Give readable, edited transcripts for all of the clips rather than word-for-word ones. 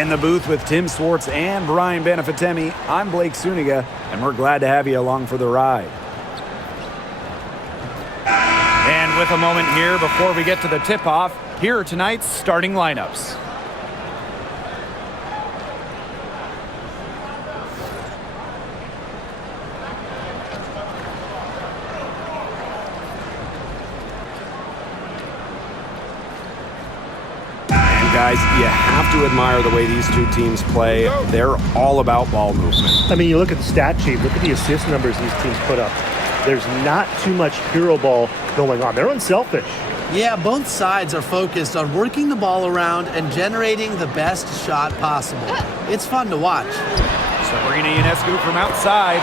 In the booth with Tim Swartz and Brian Benefitemi, I'm Blake Suniga, and we're glad to have you along for the ride. And with a moment here before we get to the tip-off, here are tonight's starting lineups. Guys, you have to admire the way these two teams play. They're all about ball movement. I mean, you look at the stat sheet, look at the assist numbers these teams put up. There's not too much hero ball going on. They're unselfish. Yeah, both sides are focused on working the ball around and generating the best shot possible. It's fun to watch. Sabrina Ionescu from outside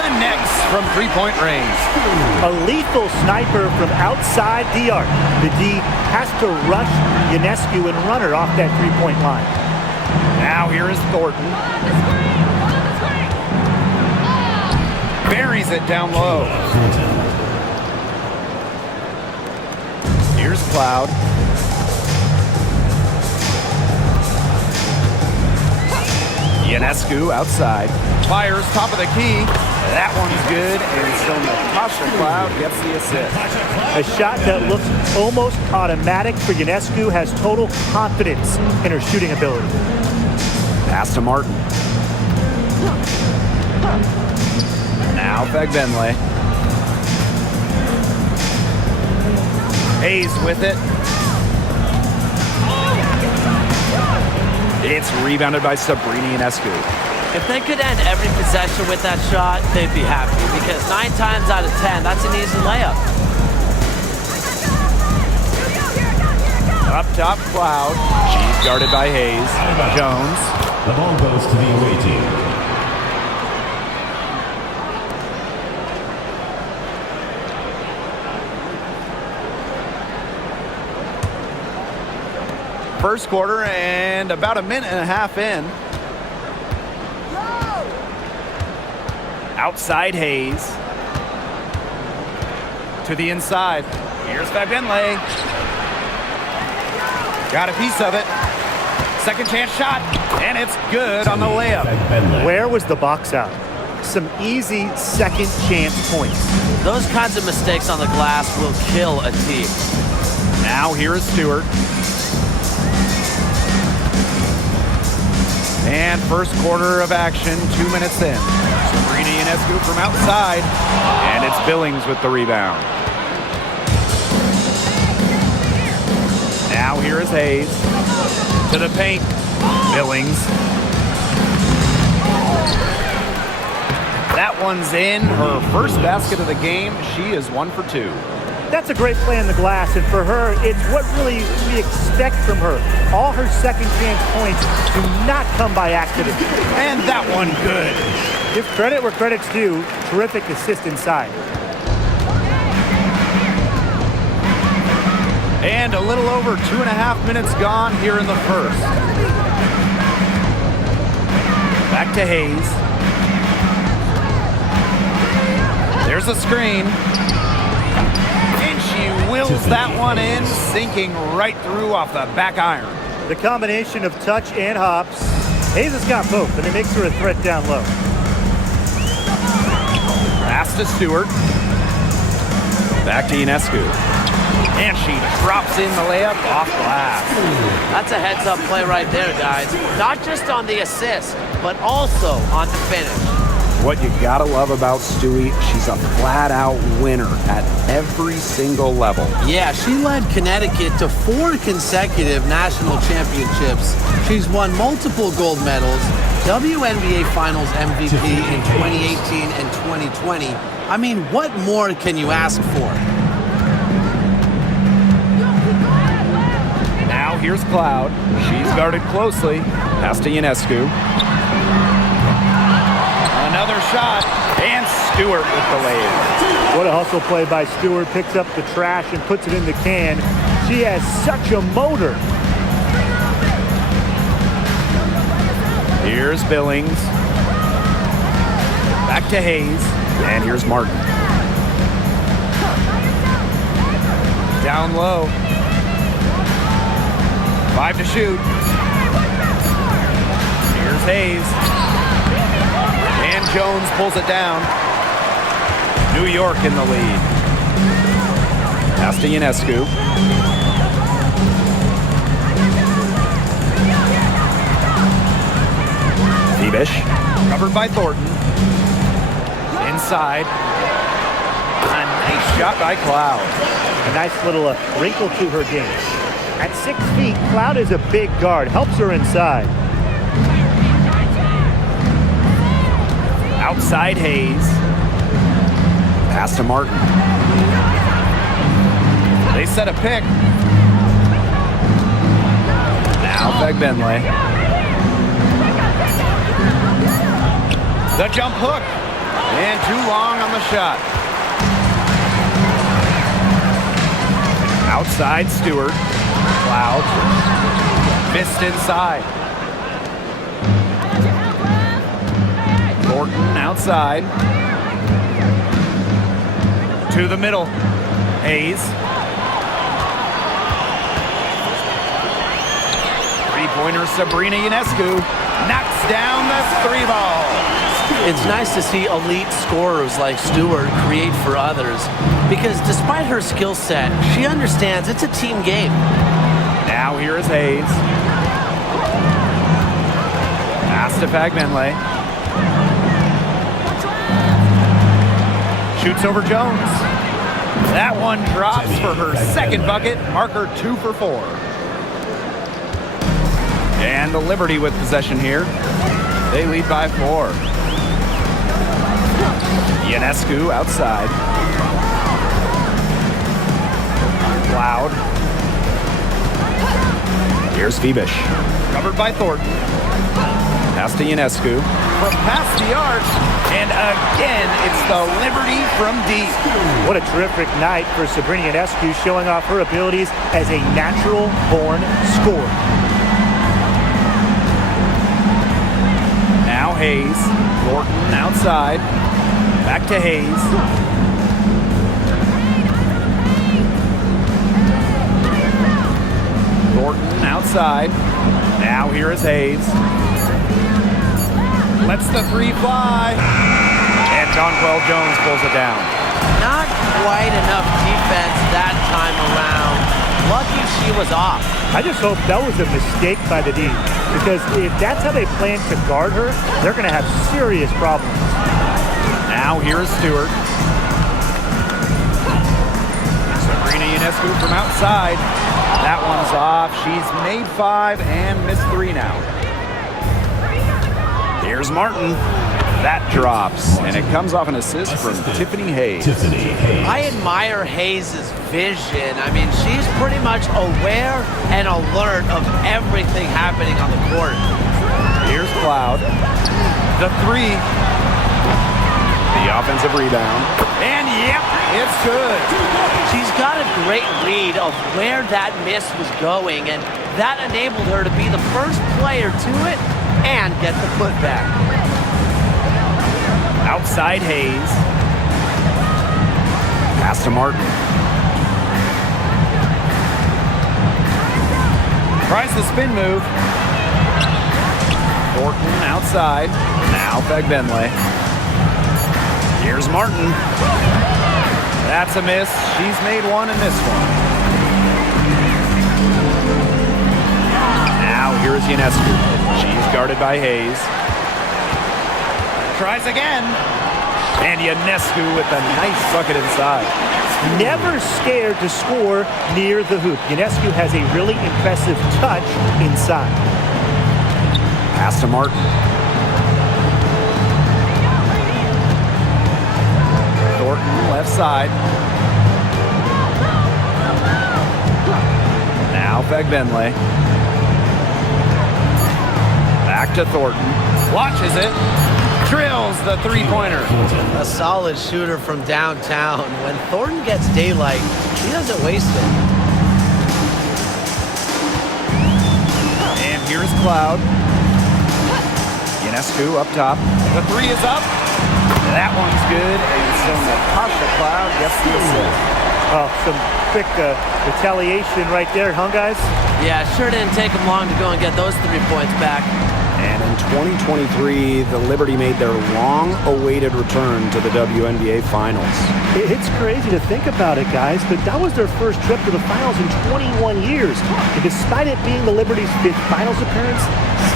connects from three-point range. A lethal sniper from outside the arc. The D has to rush Ionescu and run her off that three-point line. Now here is Thornton. Buries it down low. Here's Cloud. Ionescu outside. Fires top of the key. That one's good, and so Natasha Cloud gets the assist. A shot that looks almost automatic for Ionescu, has total confidence in her shooting ability. Pass to Martin. Now Fagbenle. Hayes with it. It's rebounded by Sabrina Ionescu. If they could end every possession with that shot, they'd be happy, because 9 times out of 10, that's an easy layup. Up top, Cloud. She's guarded by Hayes. Jones. The ball goes to the away team. First quarter and about a minute and a half in. Outside Hayes. To the inside. Here's Fagbenle. Got a piece of it. Second chance shot, and it's good on the layup. Where was the box out? Some easy second chance points. Those kinds of mistakes on the glass will kill a team. Now here is Stewart. And first quarter of action, 2 minutes in. Sabrina Ionescu from outside, and it's Billings with the rebound. Now here is Hayes. To the paint, Billings. That one's in, her first basket of the game. She is 1 for 2. That's a great play on the glass, and for her, it's what really we expect from her. All her second chance points do not come by accident. And that one good. Give credit where credit's due. Terrific assist inside. And a little over 2.5 minutes gone here in the first. Back to Hayes. There's a screen. And she wills that one in, sinking right through off the back iron. The combination of touch and hops. Hayes has got both, and it makes her a threat down low. Pass to Stewart. Back to Ionescu. And she drops in the layup off glass. That's a heads-up play right there, guys. Not just on the assist, but also on the finish. What you gotta love about Stewie, she's a flat-out winner at every single level. Yeah, she led Connecticut to 4 consecutive national championships. She's won multiple gold medals, WNBA Finals MVP in 2018 and 2020. I mean, what more can you ask for? Now here's Cloud. She's guarded closely. Pass to Ionescu. Another shot, and Stewart with the layup. What a hustle play by Stewart. Picks up the trash and puts it in the can. She has such a motor. Here's Billings. Back to Hayes, and here's Martin. Down low. 5 to shoot. Hayes. And Jones pulls it down. New York in the lead. Pass to Ionescu. Fibish. Covered by Thornton. Inside. A nice shot by Cloud. A nice little wrinkle to her game. At 6 feet, Cloud is a big guard. Helps her inside. Outside Hayes. Pass to Martin. They set a pick. Now Fegbenle. The jump hook. And too long on the shot. Outside Stewart. Cloud. Fist inside. Thornton outside. To the middle. Hayes. Three-pointer Sabrina Ionescu knocks down the 3 ball. It's nice to see elite scorers like Stewart create for others because despite her skill set, she understands it's a team game. Now here is Hayes. Pass to Fagbenle. Shoots over Jones. That one drops for her second bucket. Marker 2 for 4. And the Liberty with possession here. They lead by 4. Ionescu outside. Cloud. Here's Fibish. Covered by Thornton. Pass to Ionescu. From past the arch. And again, it's the Liberty from deep. What a terrific night for Sabrina Ionescu, showing off her abilities as a natural-born scorer. Now Hayes. Thornton outside. Back to Hayes. Thornton outside. Now here is Hayes. Lets the 3 fly. And Donquel Jones pulls it down. Not quite enough defense that time around. Lucky she was off. I just hope that was a mistake by the D, because if that's how they plan to guard her, they're going to have serious problems. Now here is Stewart. Sabrina Ionescu from outside. That one's off. She's made 5 and missed 3 now. Here's Martin. That drops, and it comes off an assist from Tiffany Hayes. I admire Hayes' vision. I mean, she's pretty much aware and alert of everything happening on the court. Here's Cloud. The 3. The offensive rebound. And yep, it's good. She's got a great read of where that miss was going, and that enabled her to be the first player to it and get the putback. Outside Hayes. Pass to Martin. Tries the spin move. Thornton outside. Now Fegbenle. Here's Martin. That's a miss. She's made 1 and missed 1. Now here's Ionescu. She's guarded by Hayes. Tries again. And Ionescu with a nice bucket inside. Never scared to score near the hoop. Ionescu has a really impressive touch inside. Pass to Martin. Thornton left side. Now Fegbenle. Back to Thornton. Watches it. Drills the 3-pointer. A solid shooter from downtown. When Thornton gets daylight, he doesn't waste it. And here's Cloud. Ionescu up top. The 3 is up. That one's good. And so Natasha Cloud gets the assist. Oh, some quick retaliation right there, huh, guys? Yeah, sure didn't take him long to go and get those 3 points back. And in 2023, the Liberty made their long-awaited return to the WNBA Finals. It's crazy to think about it, guys, but that was their first trip to the finals in 21 years. And despite it being the Liberty's 5th finals appearance,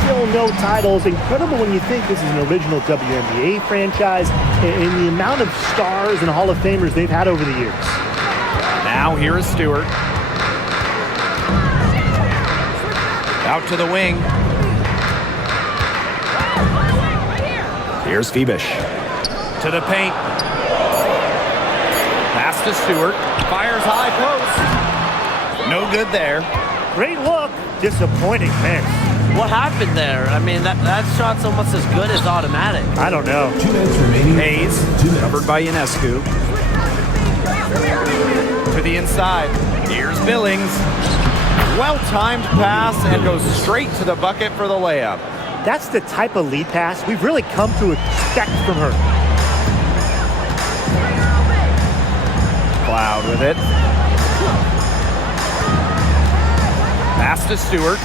still no titles. Incredible when you think this is an original WNBA franchise and the amount of stars and Hall of Famers they've had over the years. Now here is Stewart. Out to the wing. Here's Phoebish. To the paint. Pass to Stewart. Fires high post. No good there. Great look. Disappointing miss. What happened there? I mean, that shot's almost as good as automatic. I don't know. 2 minutes remaining. Hayes, covered by Ionescu. To the inside. Here's Billings. Well-timed pass and goes straight to the bucket for the layup. That's the type of lead pass we've really come to expect from her. Cloud with it. Pass to Stewart.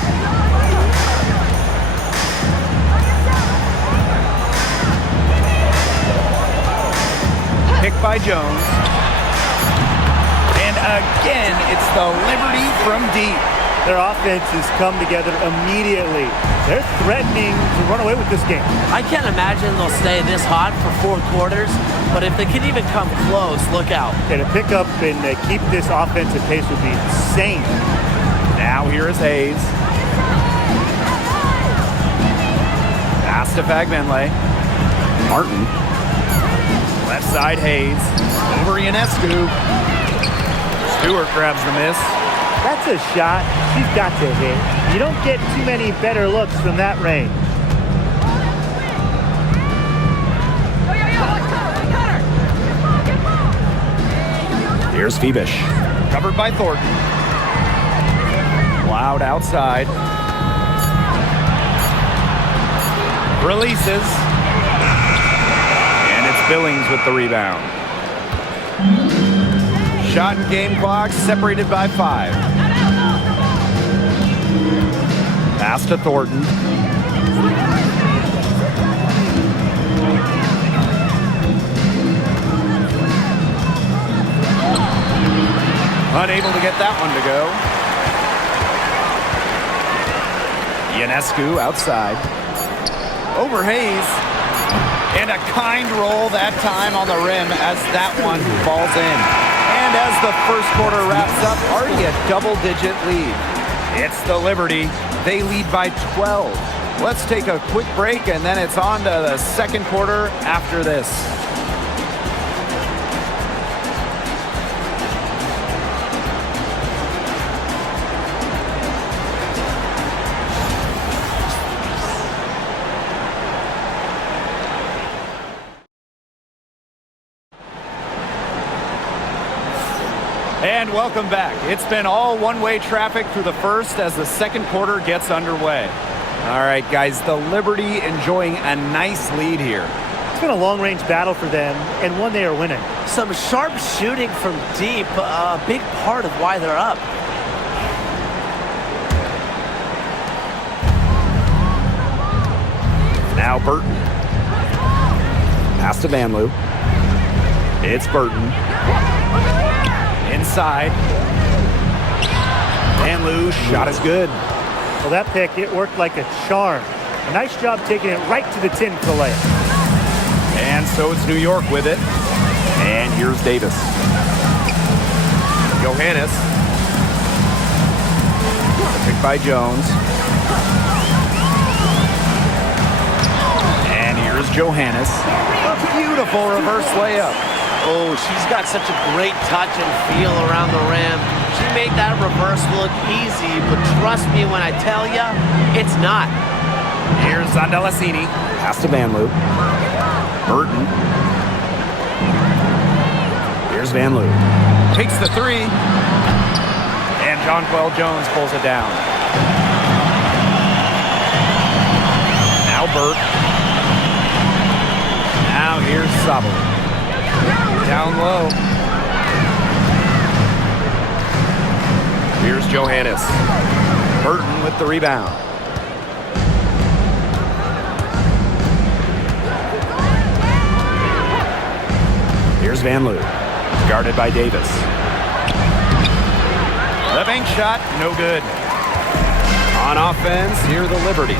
Picked by Jones. And again, it's the Liberty from deep. Their offense has come together immediately. They're threatening to run away with this game. I can't imagine they'll stay this hot for 4 quarters, but if they can even come close, look out. And to pick up and keep this offensive pace would be insane. Now here is Hayes. Pass to Fagbenle. Martin. Left side Hayes. Over Ionescu. Stewart grabs the miss. That's a shot she's got to hit. You don't get too many better looks from that range. Here's Phoebish. Covered by Thornton. Loud outside. Releases. And it's Billings with the rebound. Shot and game clock separated by 5. Pass to Thornton. Unable to get that one to go. Ionescu outside. Over Hayes. And a kind roll that time on the rim as that one falls in. And as the first quarter wraps up, already a double-digit lead. It's the Liberty. They lead by 12. Let's take a quick break, and then it's on to the second quarter after this. And welcome back. It's been all one-way traffic through the first as the second quarter gets underway. All right, guys, the Liberty enjoying a nice lead here. It's been a long-range battle for them, and one they are winning. Some sharp shooting from deep, a big part of why they're up. Now Burton. Pass to Vanloo. It's Burton. Inside. Vanloo, shot is good. Well, that pick, it worked like a charm. A nice job taking it right to the tin for the layup. And so it's New York with it. And here's Davis. Johannes. Picked by Jones. And here's Johannes. A beautiful reverse layup. Oh, she's got such a great touch and feel around the rim. She made that reverse look easy, but trust me when I tell you, it's not. Here's Zondalasini. Pass to Vanloo. Burton. Here's Vanloo. Takes the 3. And Jonquel Jones pulls it down. Now Burt. Now here's Sabo. Down low. Here's Johannes. Burton with the rebound. Here's Van Loo, guarded by Davis. The bank shot, no good. On offense, here the Liberty.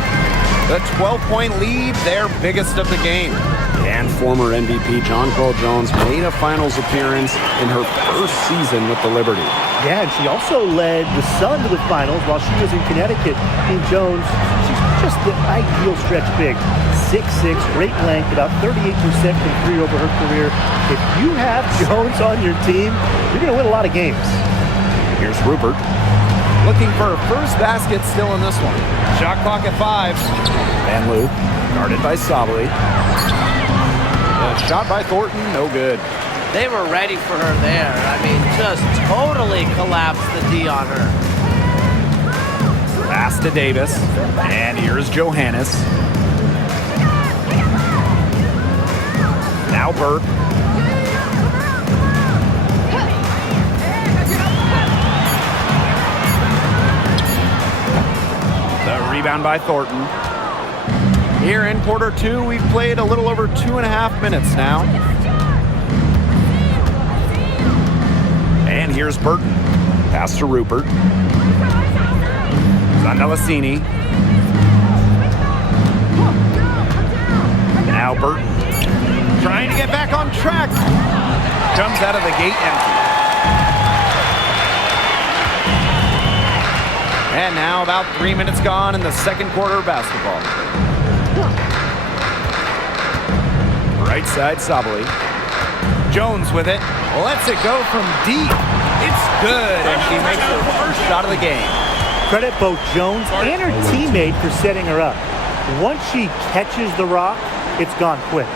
The 12-point lead, their biggest of the game. And former MVP Jonquel Jones made a finals appearance in her first season with the Liberty. Yeah, and she also led the Sun to the finals while she was in Connecticut. Team Jones, she's just the ideal stretch big. 6'6", great length, about 38% from three over her career. If you have Jones on your team, you're going to win a lot of games. Here's Rupert, looking for her first basket still in this one. Shot clock at 5. Van Loo, guarded by Sabali. A shot by Thornton, no good. They were ready for her there. I mean, just totally collapsed the D on her. Pass to Davis, and here's Johannes. Now Burke. The rebound by Thornton. Here in quarter 2, we've played a little over 2.5 minutes now. And here's Burton. Pass to Rupert. Zandalasini. Now Burton. Trying to get back on track. Comes out of the gate empty. And now about 3 minutes gone in the second quarter of basketball. Right side, Sabali. Jones with it. Lets it go from deep. It's good, and she makes her first shot of the game. Credit both Jones and her teammate for setting her up. Once she catches the rock, it's gone quick.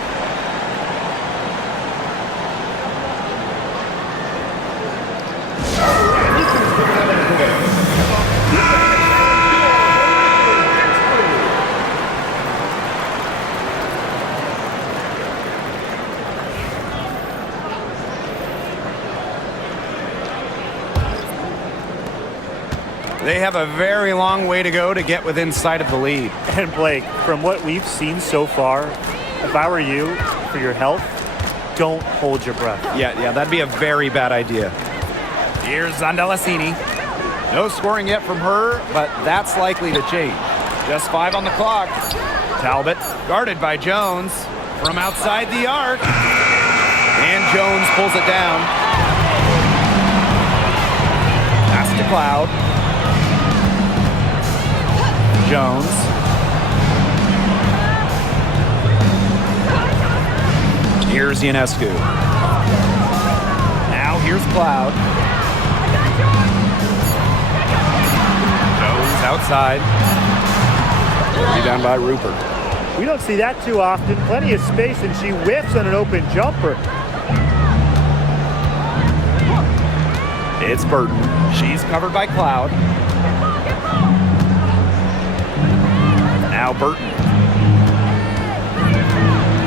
They have a very long way to go to get within sight of the lead. And Blake, from what we've seen so far, if I were you, for your health, don't hold your breath. Yeah, that'd be a very bad idea. Here's Zandalasini. No scoring yet from her, but that's likely to change. Just 5 on the clock. Talbot, guarded by Jones, from outside the arc. And Jones pulls it down. Pass to Cloud. Jones. Here's Ionescu. Now here's Cloud. Jones outside. Rebound by Rupert. We don't see that too often. Plenty of space, and she whiffs on an open jumper. It's Burton. She's covered by Cloud. Now Burton.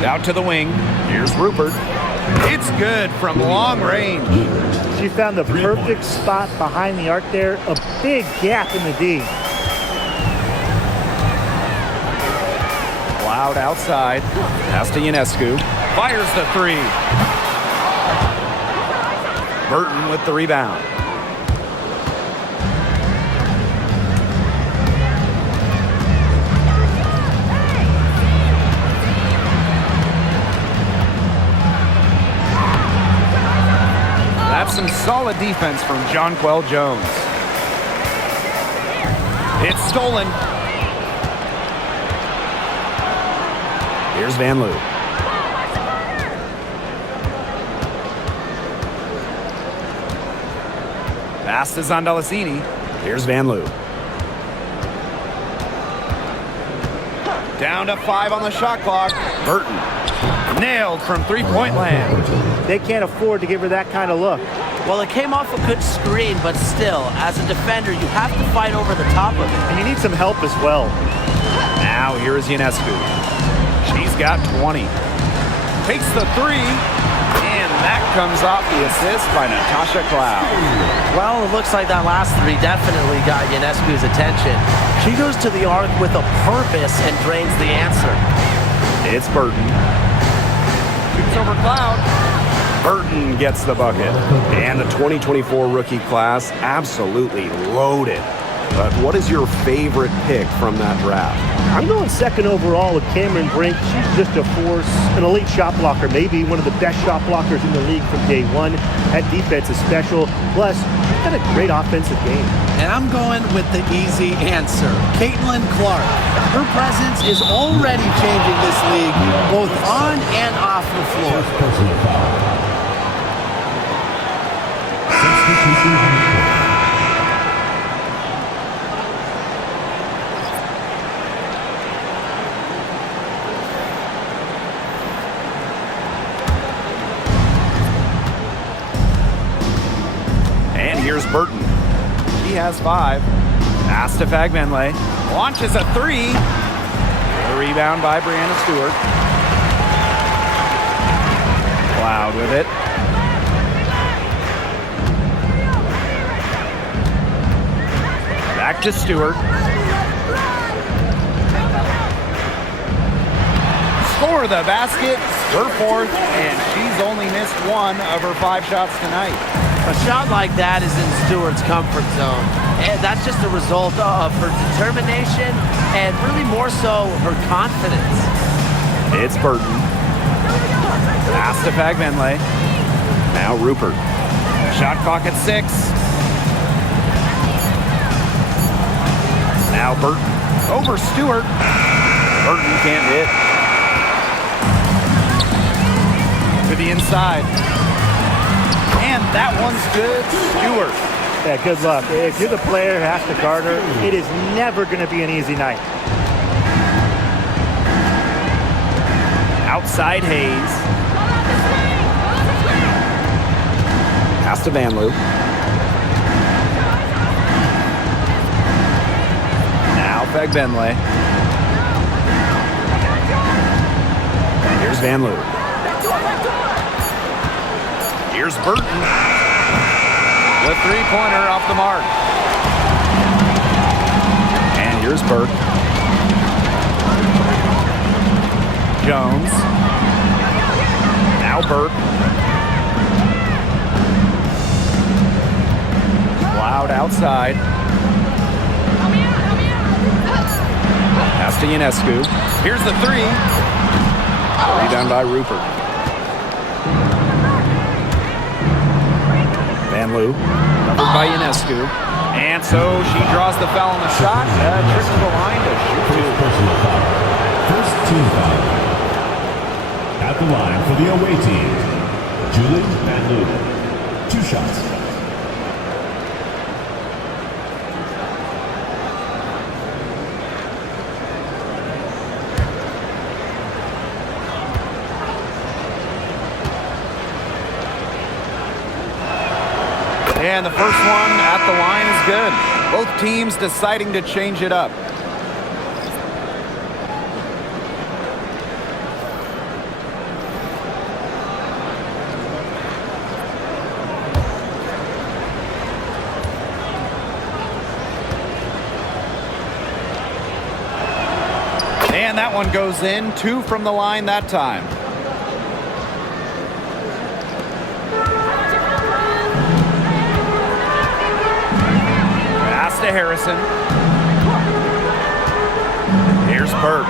Out to the wing. Here's Rupert. It's good from long range. She found the perfect spot behind the arc there. A big gap in the D. Cloud outside. Pass to Ionescu. Fires the 3. Burton with the rebound. That's some solid defense from Jonquel Jones. It's stolen. Here's Van Loo. Pass to Zandalasini. Here's Van Loo. Down to 5 on the shot clock. Burton. Nailed from three-point land. They can't afford to give her that kind of look. Well, it came off a good screen, but still, as a defender, you have to fight over the top of it. And you need some help as well. Now here is Ionescu. She's got 20. Takes the 3, and that comes off the assist by Natasha Cloud. Well, it looks like that last 3 definitely got Ionescu's attention. She goes to the arc with a purpose and drains the answer. It's Burton. Shoots over Cloud. Burton gets the bucket. And the 2024 rookie class, absolutely loaded. But what is your favorite pick from that draft? I'm going second overall with Cameron Brink. She's just a force, an elite shot blocker, maybe one of the best shot blockers in the league from day one. That defense is special. Plus, she's got a great offensive game. And I'm going with the easy answer, Caitlin Clark. Her presence is already changing this league, both on and off the floor. Personal foul. Substitution on the court. And here's Burton. He has 5. Pass to Fagbenle. Launches a 3. A rebound by Brianna Stewart. Cloud with it. Back to Stewart. For the basket, her 4th, and she's only missed 1 of her 5 shots tonight. A shot like that is in Stewart's comfort zone. And that's just a result of her determination and really more so her confidence. It's Burton. Pass to Fagbenle. Now Rupert. Shot clock at 6. Now Burton over Stewart. Burton can't hit. To the inside. And that one's good. Stewart. Yeah, good luck. If you're the player who has to guard her, it is never going to be an easy night. Outside Hayes. Pass to Van Loo. Now Fagbenle. Here's Van Loo. Here's Burton. The 3-pointer off the mark. And here's Burke. Jones. Now Burke. Cloud outside. Pass to Ionescu. Here's the 3. Rebound by Rupert. Van Loo. Covered by Ionescu. And so she draws the foul on the shot. Trips to the line to shoot 2. Personal foul. First team foul. At the line for the away team, Julie Van Loo. 2 shots. And the first one at the line is good. Both teams deciding to change it up. And that one goes in. 2 from the line that time. To Harrison. Here's Burke.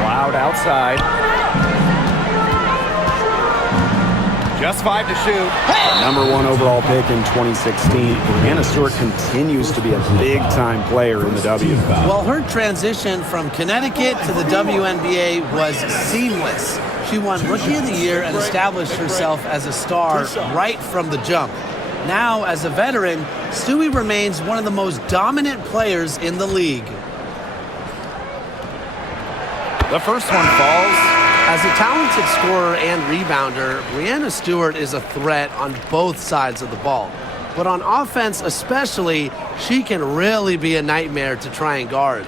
Cloud outside. Just 5 to shoot. Number 1 overall pick in 2016. Brianna Stewart continues to be a big-time player in the W. Well, her transition from Connecticut to the WNBA was seamless. She won Rookie of the Year and established herself as a star right from the jump. Now, as a veteran, Stewie remains one of the most dominant players in the league. The first one falls. As a talented scorer and rebounder, Brianna Stewart is a threat on both sides of the ball. But on offense especially, she can really be a nightmare to try and guard.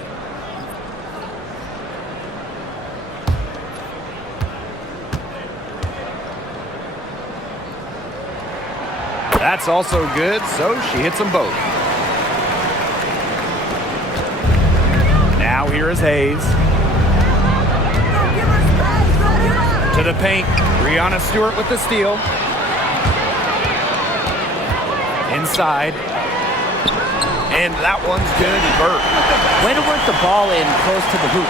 That's also good, so she hits them both. Now here is Hayes. To the paint, Brianna Stewart with the steal. Inside. And that one's good, Burt. Way to work the ball in close to the hoop.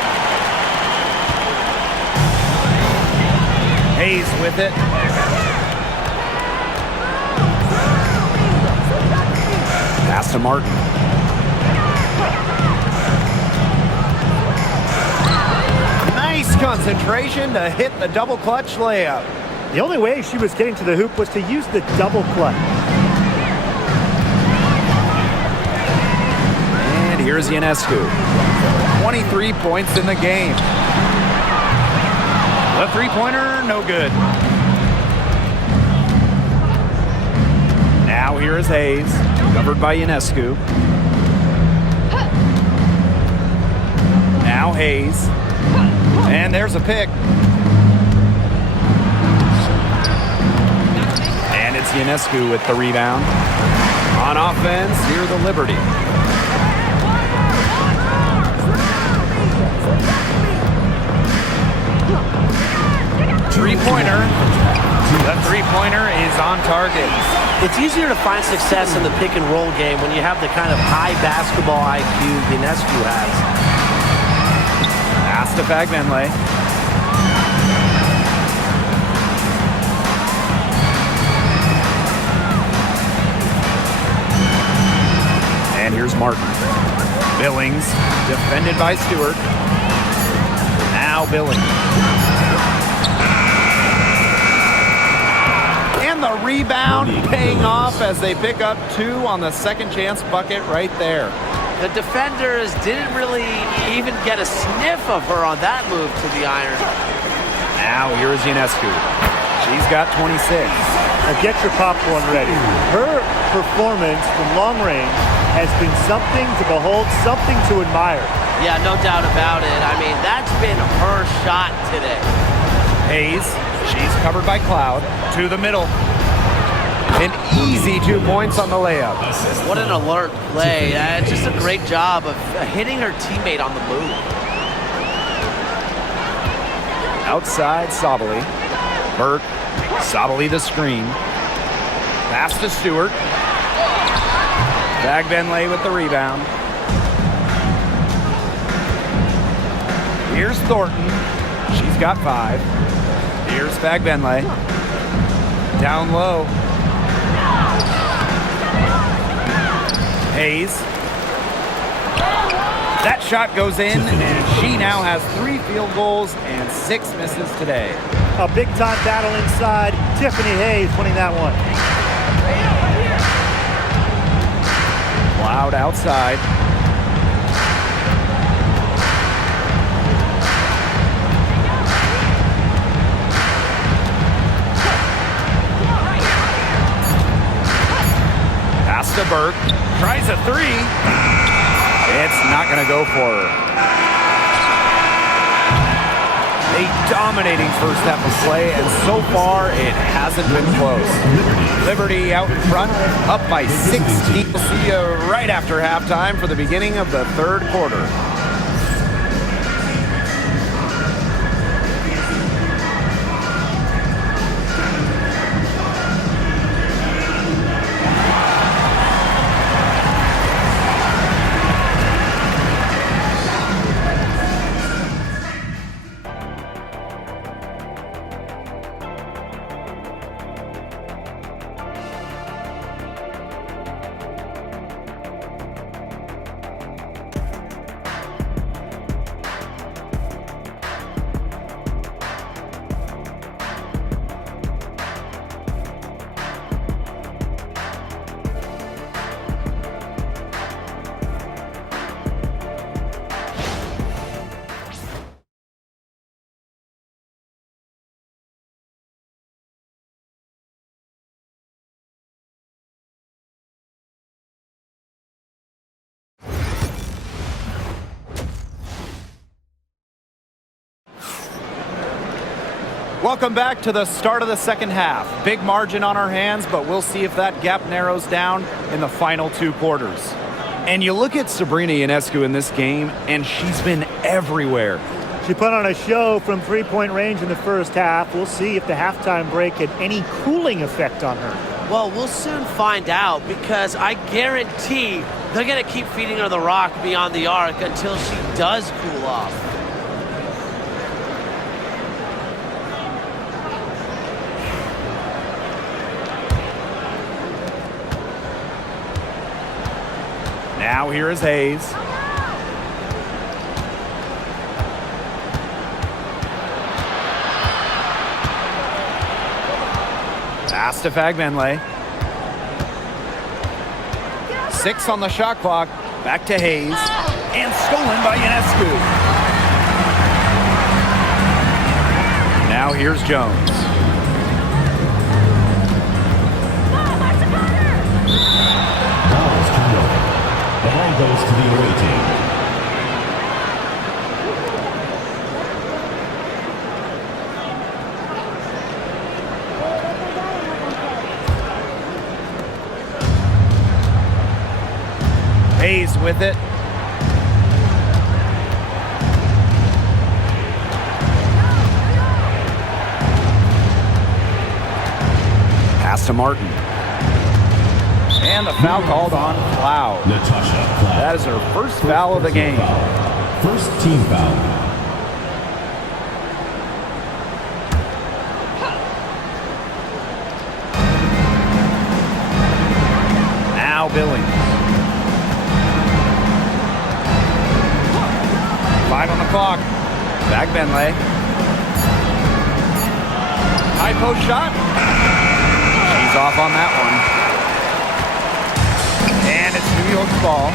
Hayes with it. Pass to Martin. Nice concentration to hit the double clutch layup. The only way she was getting to the hoop was to use the double clutch. And here's Ionescu. 23 points in the game. The three-pointer, no good. Now here is Hayes, covered by Ionescu. Now Hayes. And there's a pick. And it's Ionescu with the rebound. On offense, here the Liberty. Three-pointer. The three-pointer is on target. It's easier to find success in the pick and roll game when you have the kind of high basketball IQ Ionescu has. Pass to Bagbenley. And here's Martin. Billings, defended by Stewart. Now Billings. And the rebound paying off as they pick up 2 on the second chance bucket right there. The defenders didn't really even get a sniff of her on that move to the iron. Now here is Ionescu. She's got 26. Now get your popcorn ready. Her performance from long range has been something to behold, something to admire. Yeah, no doubt about it. I mean, that's been her shot today. Hayes, she's covered by Cloud. To the middle. An easy 2 points on the layup. What an alert play. Just a great job of hitting her teammate on the move. Outside, Sabali. Burt, Sabali the screen. Pass to Stewart. Bagbenley with the rebound. Here's Thornton. She's got 5. Here's Bagbenley. Down low. Hayes. That shot goes in, and she now has 3 field goals and 6 misses today. A big-time battle inside. Tiffany Hayes winning that one. Cloud outside. Pass to Burke. Tries a 3. It's not going to go for her. A dominating first half of play, and so far it hasn't been close. Liberty out in front, up by 16. We'll see you right after halftime for the beginning of the third quarter. Welcome back to the start of the second half. Big margin on our hands, but we'll see if that gap narrows down in the final 2 quarters. And you look at Sabrina Ionescu in this game, and she's been everywhere. She put on a show from three-point range in the first half. We'll see if the halftime break had any cooling effect on her. Well, we'll soon find out, because I guarantee they're going to keep feeding her the rock beyond the arc until she does cool off. Now here is Hayes. Pass to Fagbenle. 6 on the shot clock. Back to Hayes. And stolen by Ionescu. Now here's Jones. Ball is turned over. The ball goes to the away team. Hayes with it. Pass to Martin. And the foul called on Cloud. Natasha Cloud. That is her first foul of the game. First team foul. Now Billings. 5 on the clock. Fagbenle. High post shot. She's off on that one. And it's New York's ball.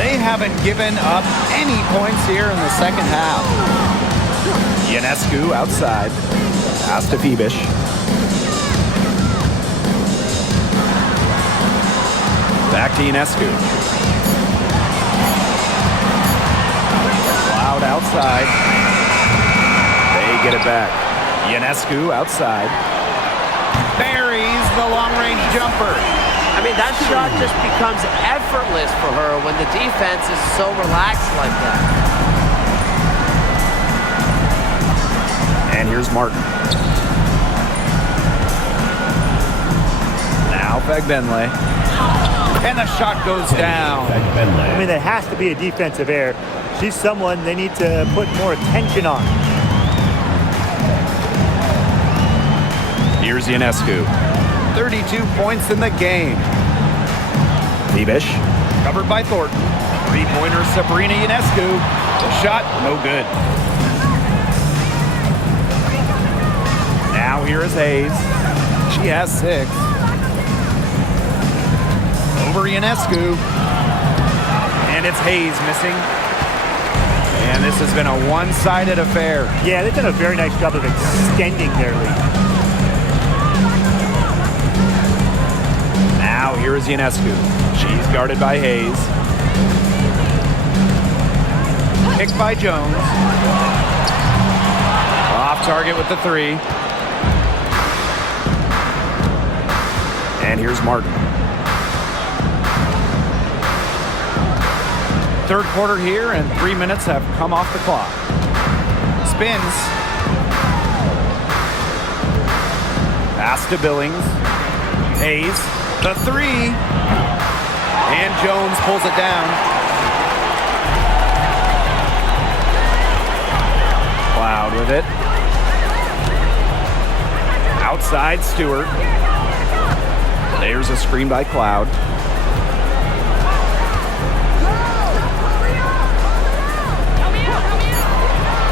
They haven't given up any points here in the second half. Ionescu outside. Pass to Phoebish. Back to Ionescu. Cloud outside. They get it back. Ionescu outside. Buries the long-range jumper. I mean, that shot just becomes effortless for her when the defense is so relaxed like that. And here's Martin. Now Fagbenle. And the shot goes down. I mean, that has to be a defensive error. She's someone they need to put more attention on. Here's Ionescu. 32 points in the game. Phoebish, covered by Thornton. Three-pointer Sabrina Ionescu. The shot, no good. Now here is Hayes. She has 6. Over Ionescu. And it's Hayes missing. And this has been a one-sided affair. Yeah, they've done a very nice job of extending their lead. Now here is Ionescu. She's guarded by Hayes. Picked by Jones. Off target with the 3. And here's Martin. Third quarter here, and 3 minutes have come off the clock. Spins. Pass to Billings. Hayes. The 3. And Jones pulls it down. Cloud with it. Outside Stewart. There's a screen by Cloud.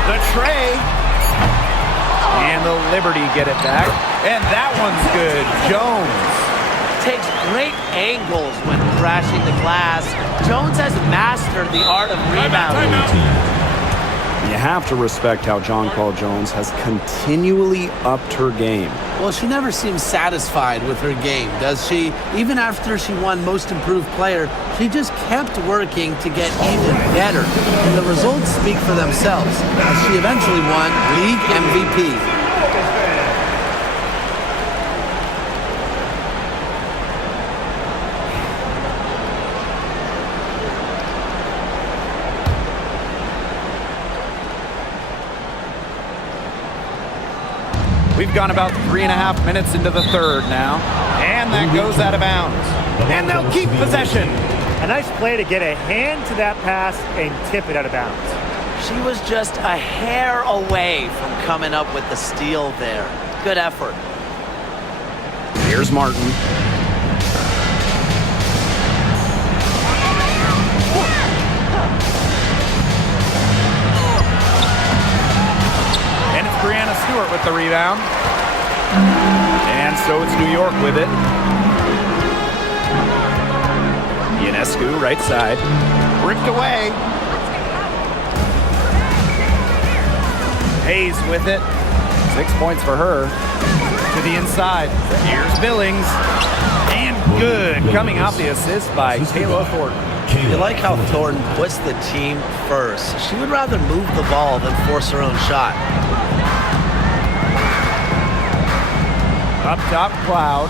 The tray. And the Liberty get it back. And that one's good. Jones Takes great angles when crashing the glass. Jones has mastered the art of rebounding. You have to respect how John Paul Jones has continually upped her game. Well, she never seems satisfied with her game, does she? Even after she won Most Improved Player, she just kept working to get even better. And the results speak for themselves, as she eventually won League MVP. We've gone about 3.5 minutes into the third now. And that goes out of bounds. And they'll keep possession. A nice play to get a hand to that pass and tip it out of bounds. She was just a hair away from coming up with the steal there. Good effort. Here's Martin. And it's Brianna Stewart with the rebound. And so it's New York with it. Ionescu, right side. Ripped away. Hayes with it. 6 points for her. To the inside. Here's Billings. And good. Coming off the assist by Kayla Thornton. You like how Thornton puts the team first. She would rather move the ball than force her own shot. Up top, Cloud.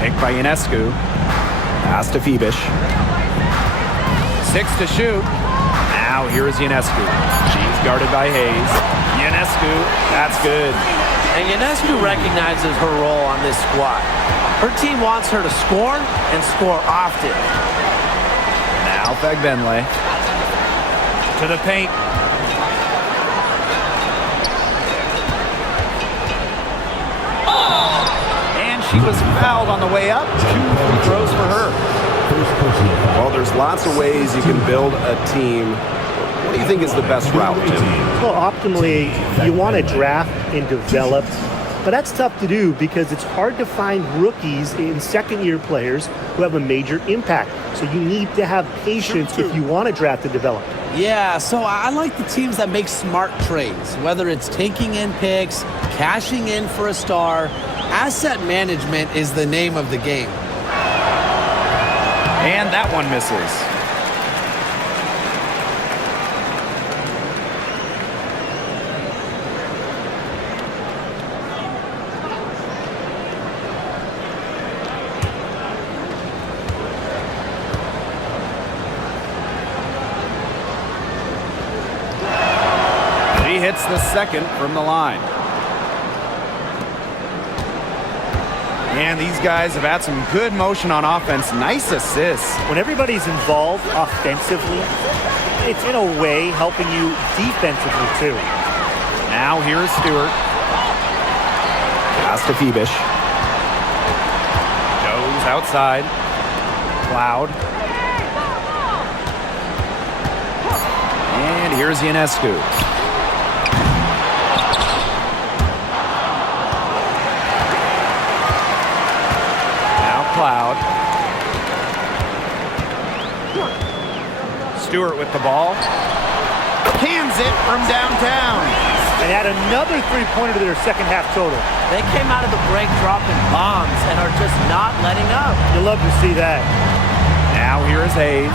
Picked by Ionescu. Pass to Phoebish. 6 to shoot. Now here is Ionescu. She's guarded by Hayes. Ionescu, that's good. And Ionescu recognizes her role on this squad. Her team wants her to score and score often. Now Fagbenle. To the paint. And she was fouled on the way up. 2 free throws for her. Well, there's lots of ways you can build a team. What do you think is the best route, Tim? Well, optimally, you want to draft and develop, but that's tough to do because it's hard to find rookies and second-year players who have a major impact. So you need to have patience if you want to draft and develop. Yeah, so I like the teams that make smart trades, whether it's taking in picks, cashing in for a star. Asset management is the name of the game. And that one misses. She hits the second from the line. And these guys have had some good motion on offense. Nice assists. When everybody's involved offensively, it's in a way helping you defensively too. Now here's Stewart. Pass to Phoebish. Goes outside. Cloud. And here's Ionescu. Cloud. Stewart with the ball. Cans it from downtown. And add another three-pointer to their second half total. They came out of the break dropping bombs and are just not letting up. You love to see that. Now here is Hayes.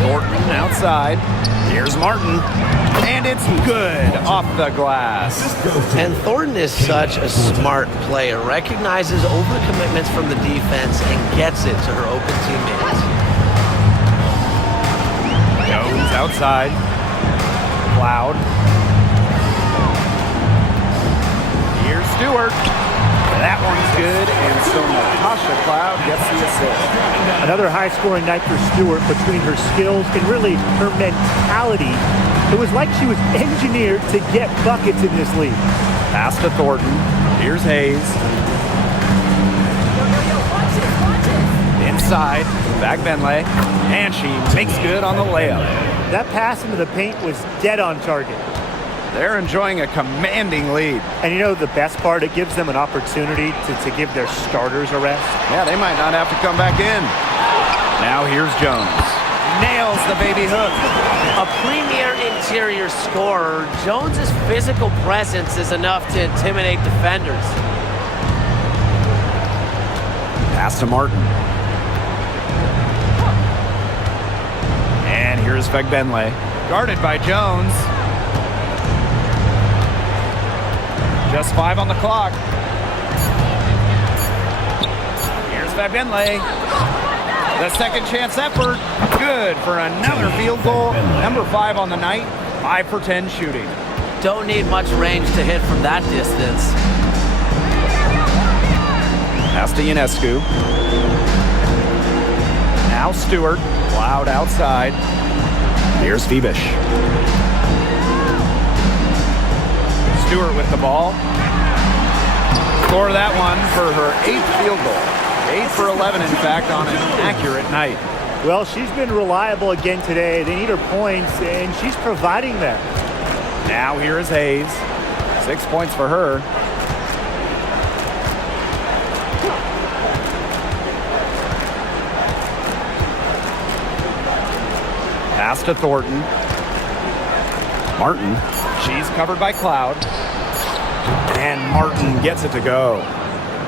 Thornton outside. Here's Martin. And it's good off the glass. And Thornton is such a smart player, recognizes overcommitments from the defense and gets it to her open teammates. Goes outside. Cloud. Here's Stewart. That one's good, and so Natasha Cloud gets the assist. Another high-scoring night for Stewart between her skills and really her mentality. It was like she was engineered to get buckets in this league. Pass to Thornton. Here's Hayes. Inside, Fagbenle, and she makes good on the layup. That pass into the paint was dead on target. They're enjoying a commanding lead. And you know the best part? It gives them an opportunity to give their starters a rest. Yeah, they might not have to come back in. Now here's Jones. Nails the baby hook. A premier interior scorer, Jones's physical presence is enough to intimidate defenders. Pass to Martin. And here's Fagbenle. Guarded by Jones. Just 5 on the clock. Here's Benley. The second chance effort. Good for another field goal. Number 5 on the night. 5 for 10 shooting. Don't need much range to hit from that distance. Pass to Ionescu. Now Stewart. Cloud outside. Here's Vibish. Stewart with the ball. Score that one for her 8th field goal. 8 for 11, in fact, on an accurate night. Well, she's been reliable again today. They need her points, and she's providing them. Now here is Hayes. 6 points for her. Pass to Thornton. Martin. She's covered by Cloud. And Martin gets it to go.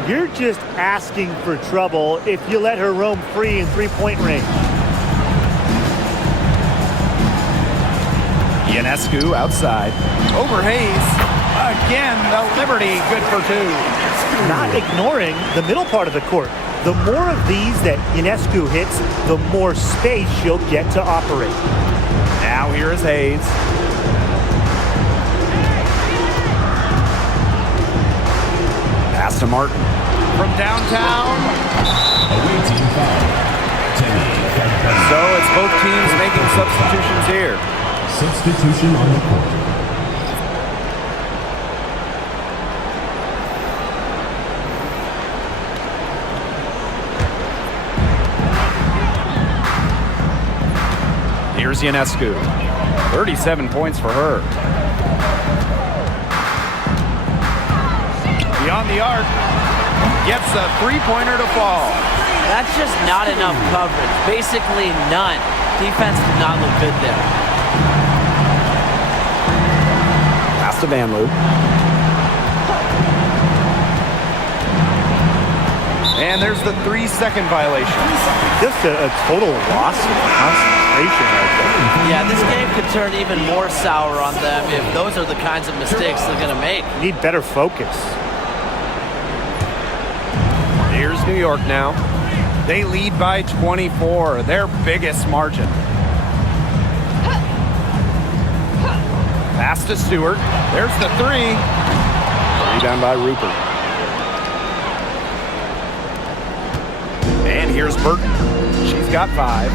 You're just asking for trouble if you let her roam free in three-point range. Ionescu outside. Over Hayes. Again, the Liberty, good for 2. Not ignoring the middle part of the court. The more of these that Ionescu hits, the more space she'll get to operate. Now here is Hayes. Pass to Martin. From downtown. Away team foul. 10. So it's both teams making substitutions here. Substitution on the court. Here's Ionescu. 37 points for her. Beyond the arc. Gets a three-pointer to fall. That's just not enough coverage. Basically none. Defense did not look good there. Pass to Van Loo. And there's the 3-second violation. Just a total loss of concentration right there. Yeah, this game could turn even more sour on them if those are the kinds of mistakes they're going to make. Need better focus. Here's New York now. They lead by 24, their biggest margin. Pass to Stewart. There's the 3. Rebound by Rupert. And here's Burton. She's got 5.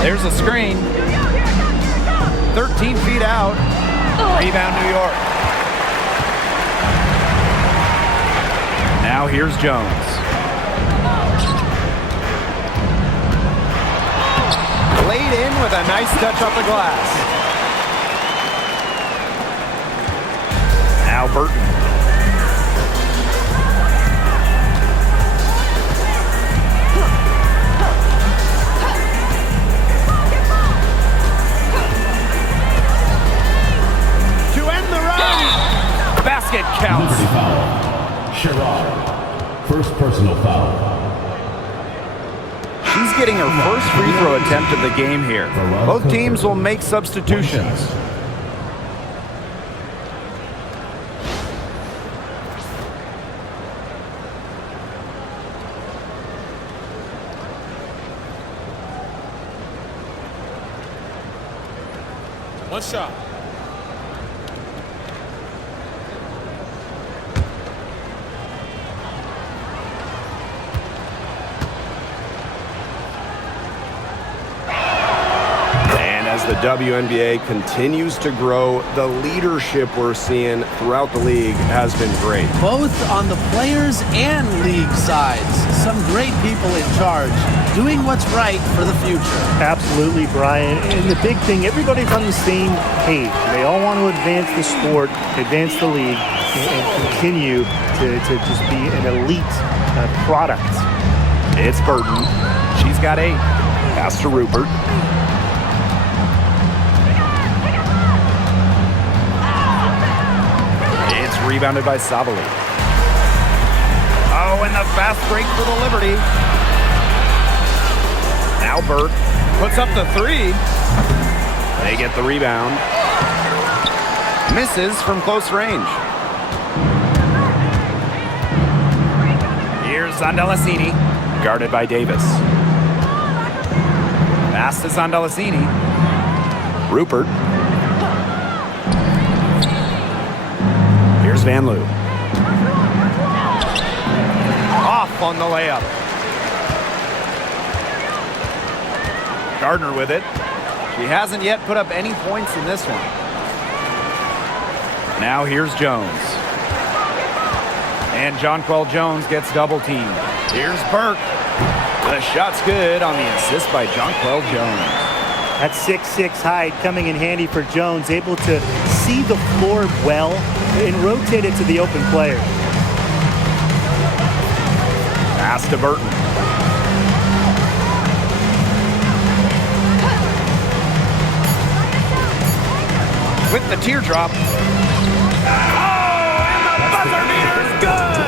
There's a screen. 13 feet out. Rebound New York. Now here's Jones. Laid in with a nice touch off the glass. Now Burton. To end the run. Basket counts. Liberty foul. Sherrod. First personal foul. She's getting her first free throw attempt of the game here. Both teams will make substitutions. One shot. The WNBA continues to grow. The leadership we're seeing throughout the league has been great. Both on the players and league sides. Some great people in charge, doing what's right for the future. Absolutely, Brian. And the big thing, everybody's on the same page. They all want to advance the sport, advance the league, and continue to just be an elite product. It's Burton. She's got 8. Pass to Rupert. Rebounded by Savali. Oh, and the fast break for the Liberty. Now Burke puts up the 3. They get the rebound. Misses from close range. Zondalicini, guarded by Davis. Pass to Zondalicini. Rupert. Here's Van Loo. Off on the layup. Gardner with it. She hasn't yet put up any points in this one. Now here's Jones. And Jonquel Jones gets double teamed. Here's Burke. The shot's good on the assist by Jonquel Jones. That 6'6" height coming in handy for Jones, able to see the floor well and rotate it to the open player. Pass to Burton. With the teardrop. Oh, and the buzzer beater's good!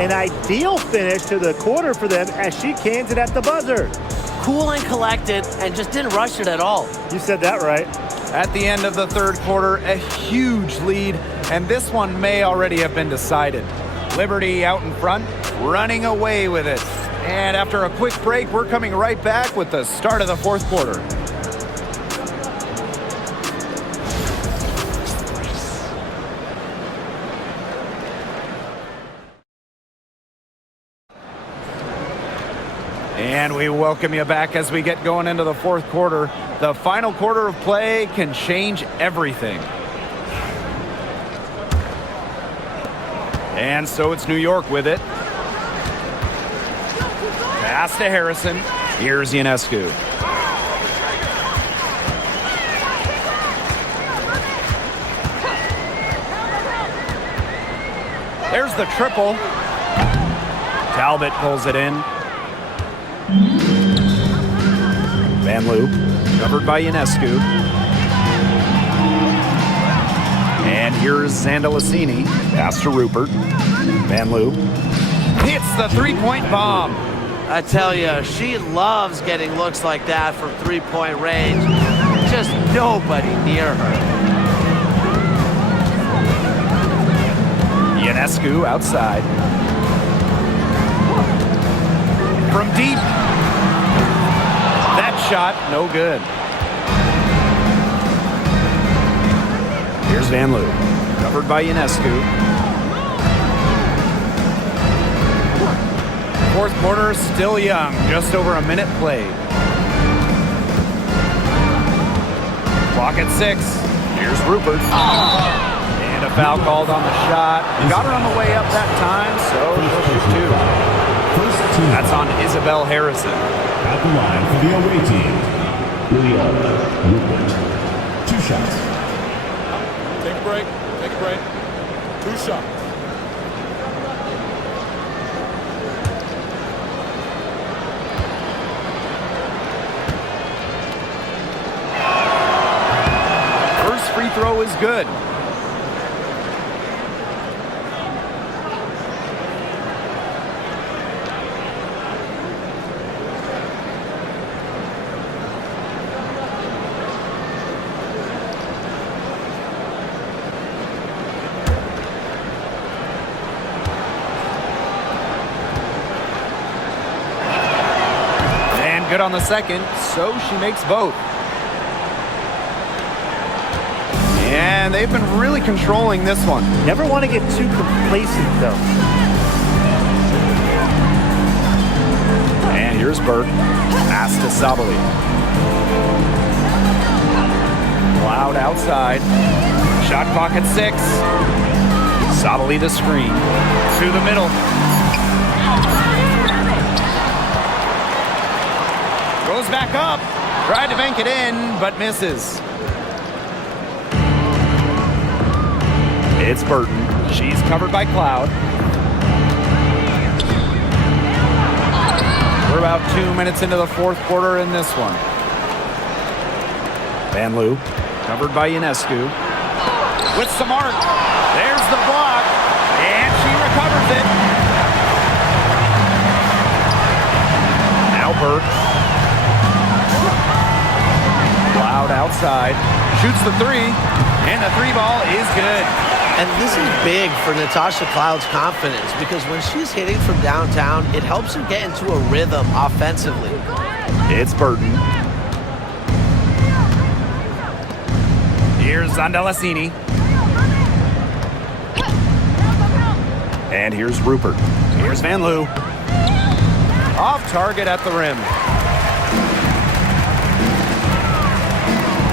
An ideal finish to the quarter for them as she cans it at the buzzer. Cool and collected and just didn't rush it at all. You said that right. At the end of the third quarter, a huge lead, and this one may already have been decided. Liberty out in front, running away with it. And after a quick break, we're coming right back with the start of the fourth quarter. And we welcome you back as we get going into the fourth quarter. The final quarter of play can change everything. And so it's New York with it. Pass to Harrison. Here's Ionescu. There's the triple. Talbot pulls it in. Van Loo, covered by Ionescu. And here's Zondalicini. Pass to Rupert. Van Loo hits the three-point bomb. I tell you, she loves getting looks like that from three-point range. Just nobody near her. Ionescu outside. From deep. That shot, no good. Here's Van Loo, covered by Ionescu. Fourth quarter, still young, just over a minute played. Clock at 6. Here's Rupert. And a foul called on the shot. Got her on the way up that time, so she'll shoot two. That's on Isabel Harrison. At the line for the away team, William Rupert. 2 shots. Take a break. Take a break. 2 shots. First free throw is good. Good on the second, so she makes both. And they've been really controlling this one. Never want to get too complacent, though. And here's Burke. Pass to Sabali. Cloud outside. Shot clock at 6. Sabali the screen. To the middle. Goes back up, tried to bank it in, but misses. It's Burton. She's covered by Cloud. We're about 2 minutes into the fourth quarter in this one. Van Loo, covered by Ionescu. With some arc. There's the block, and she recovers it. Now Burke. Cloud outside, shoots the 3, and the 3 ball is good. And this is big for Natasha Cloud's confidence because when she's hitting from downtown, it helps her get into a rhythm offensively. It's Burton. Here's Zondalasini. And here's Rupert. Here's Van Loo. Off target at the rim.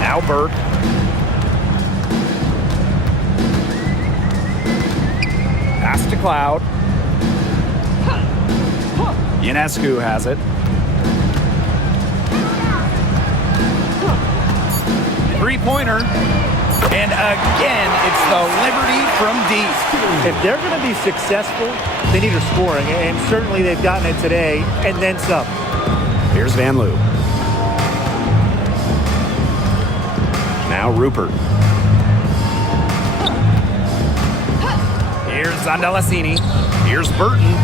Now Burke. Pass to Cloud. Ionescu has it. Three-pointer. And again, it's the Liberty from deep. If they're going to be successful, they need her scoring, and certainly they've gotten it today, and then some. Here's Van Loo. Now Rupert. Here's Zondalasini. Here's Burton.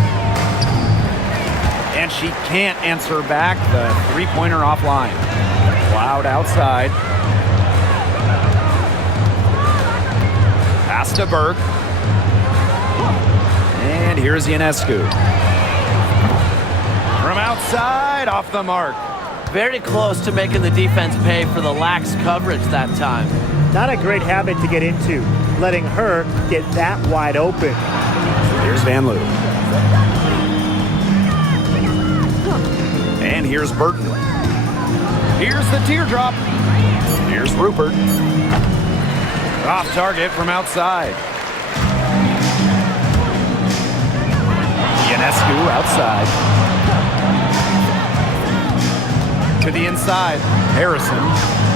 And she can't answer back. The three-pointer offline. Cloud outside. Pass to Burke. And here's Ionescu. From outside, off the mark. Very close to making the defense pay for the lax coverage that time. Not a great habit to get into, letting her get that wide open. Here's Van Loo. And here's Burton. Here's the teardrop. Here's Rupert. Off target from outside. Ionescu outside. To the inside, Harrison.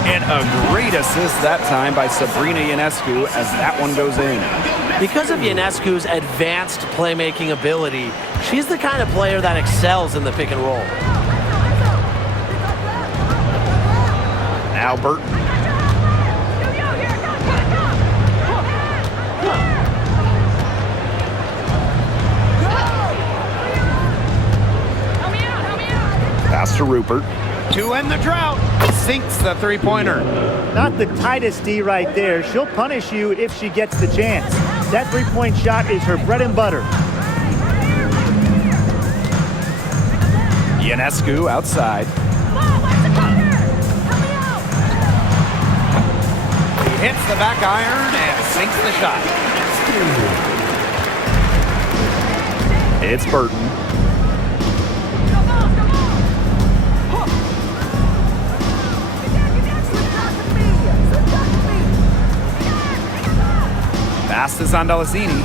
And a great assist that time by Sabrina Ionescu as that one goes in. Because of Ionescu's advanced playmaking ability, she's the kind of player that excels in the pick and roll. Now Burton. Pass to Rupert. To end the drought, sinks the three-pointer. Not the tightest D right there. She'll punish you if she gets the chance. That three-point shot is her bread and butter. Ionescu outside. He hits the back iron and sinks the shot. It's Burton. Pass to Zondalasini.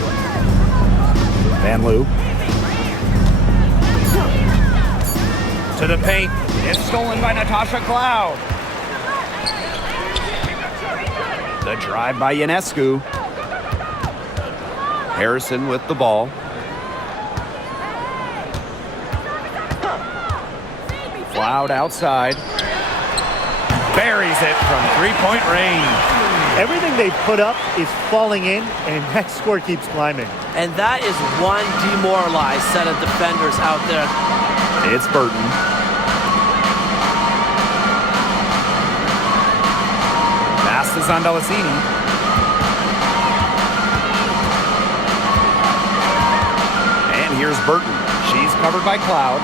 Van Loo. To the paint. It's stolen by Natasha Cloud. The drive by Ionescu. Harrison with the ball. Cloud outside. Buries it from three-point range. Everything they put up is falling in, and that score keeps climbing. And that is one demoralized set of defenders out there. It's Burton. Pass to Zondalasini. And here's Burton. She's covered by Cloud.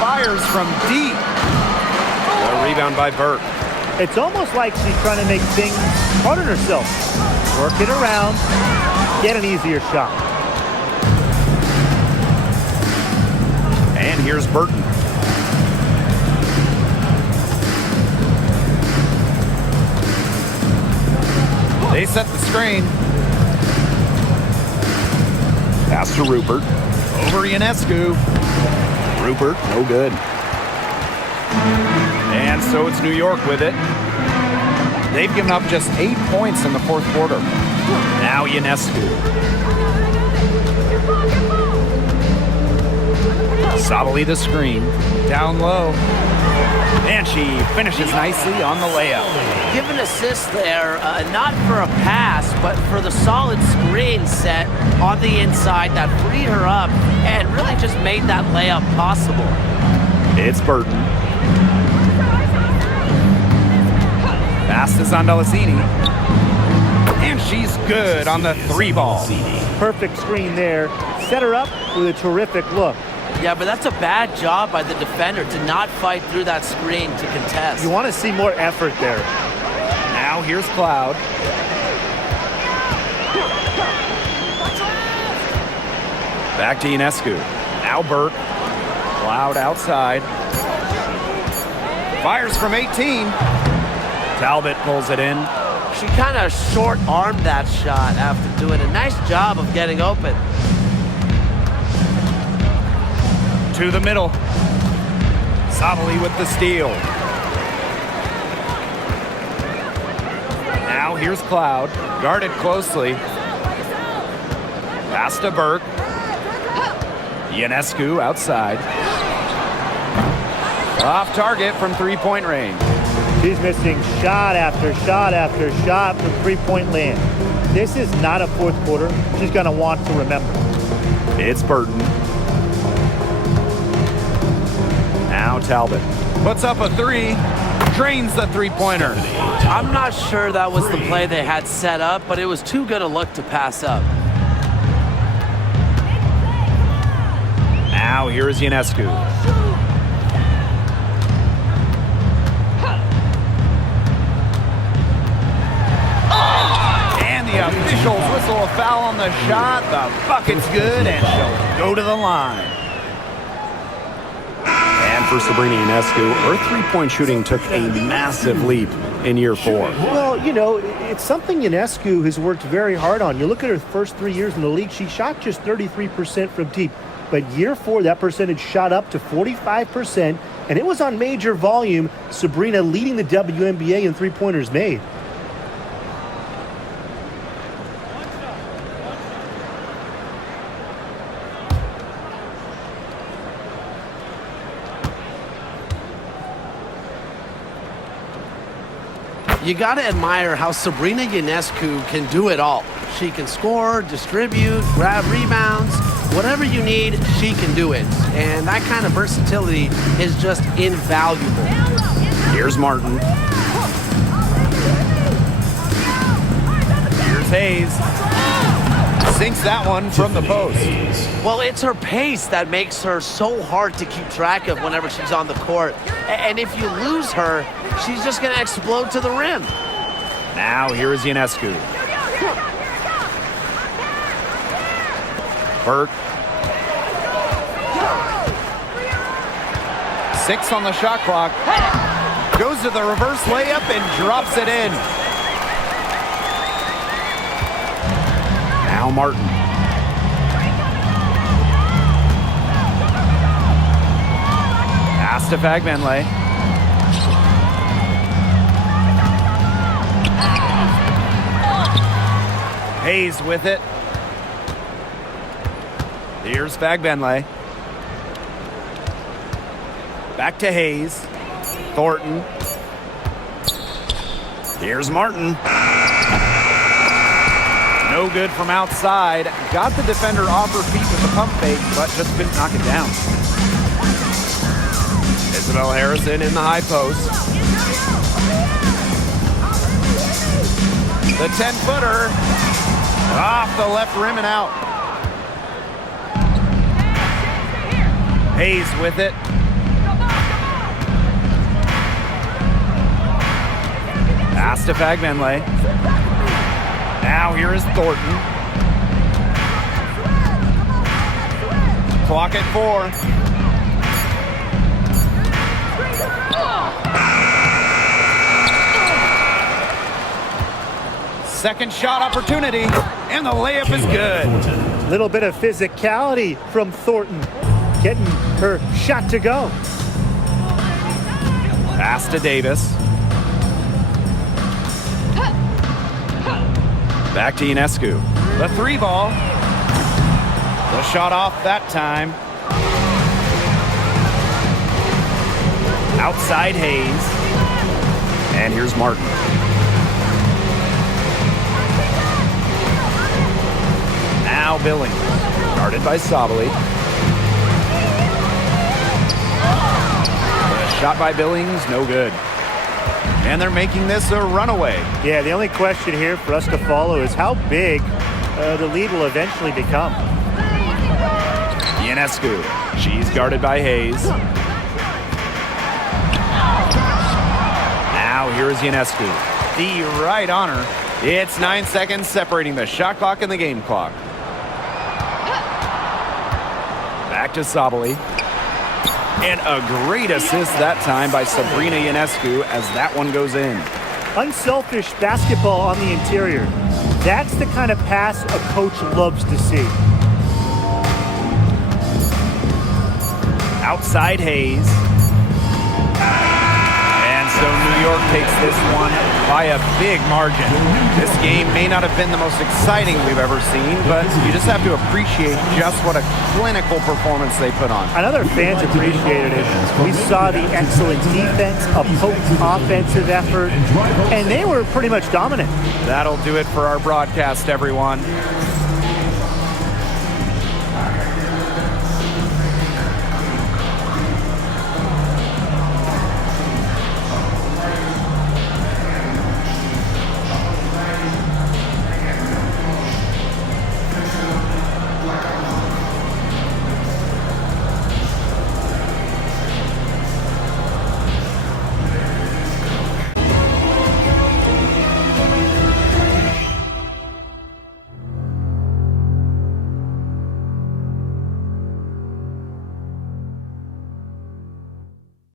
Fires from deep. A rebound by Burke. It's almost like she's trying to make things hard on herself. Work it around, get an easier shot. And here's Burton. They set the screen. Pass to Rupert. Over Ionescu. Rupert, no good. And so it's New York with it. They've given up just 8 points in the fourth quarter. Now Ionescu. Solidly the screen. Down low. And she finishes nicely on the layup. Give an assist there, not for a pass, but for the solid screen set on the inside that freed her up and really just made that layup possible. It's Burton. Pass to Zondalasini. And she's good on the 3-ball. Perfect screen there. Set her up with a terrific look. Yeah, but that's a bad job by the defender to not fight through that screen to contest. You want to see more effort there. Now here's Cloud. Back to Ionescu. Now Burke. Cloud outside. Fires from 18. Talbot pulls it in. She kind of short-armed that shot after doing a nice job of getting open. To the middle. Sabali with the steal. Now here's Cloud. Guarded closely. Pass to Burke. Ionescu outside. Off target from 3-point range. She's missing shot after shot after shot from 3-point land. This is not a fourth quarter she's going to want to remember. It's Burton. Now Talbot puts up a 3, drains the 3-pointer. I'm not sure that was the play they had set up, but it was too good a look to pass up. Now here is Ionescu. And the officials whistle a foul on the shot. The bucket's good, and she'll go to the line. And for Sabrina Ionescu, her 3-point shooting took a massive leap in year 4. Well, you know, it's something Ionescu has worked very hard on. You look at her first 3 years in the league, she shot just 33% from deep. But year 4, that percentage shot up to 45%, and it was on major volume. Sabrina leading the WNBA in 3-pointers made. You got to admire how Sabrina Ionescu can do it all. She can score, distribute, grab rebounds, whatever you need, she can do it. And that kind of versatility is just invaluable. Here's Martin. Here's Hayes. Sinks that one from the post. Well, it's her pace that makes her so hard to keep track of whenever she's on the court. And if you lose her, she's just going to explode to the rim. Now here is Ionescu. Burke. 6 on the shot clock. Goes to the reverse layup and drops it in. Now Martin. Pass to Fagbenley. Hayes with it. Here's Fagbenley. Back to Hayes. Thornton. Here's Martin. No good from outside. Got the defender off her feet with the pump fake, but just couldn't knock it down. Isabel Harrison in the high post. The 10-footer off the left rim and out. Hayes with it. Pass to Fagbenley. Now here is Thornton. Clock at 4. Second shot opportunity, and the layup is good. Little bit of physicality from Thornton, getting her shot to go. Pass to Davis. Back to Ionescu. The 3-ball. The shot off that time. Outside Hayes. And here's Martin. Now Billings. Guarded by Sabali. The shot by Billings, no good. And they're making this a runaway. Yeah, the only question here for us to follow is how big the lead will eventually become. Ionescu. She's guarded by Hayes. Now here is Ionescu. The right on her. It's 9 seconds separating the shot clock and the game clock. Back to Sabali. And a great assist that time by Sabrina Ionescu as that one goes in. Unselfish basketball on the interior. That's the kind of pass a coach loves to see. Outside Hayes. And so New York takes this one by a big margin. This game may not have been the most exciting we've ever seen, but you just have to appreciate just what a clinical performance they put on. I know their fans appreciated it. We saw the excellent defense, a potent offensive effort, and they were pretty much dominant. That'll do it for our broadcast, everyone.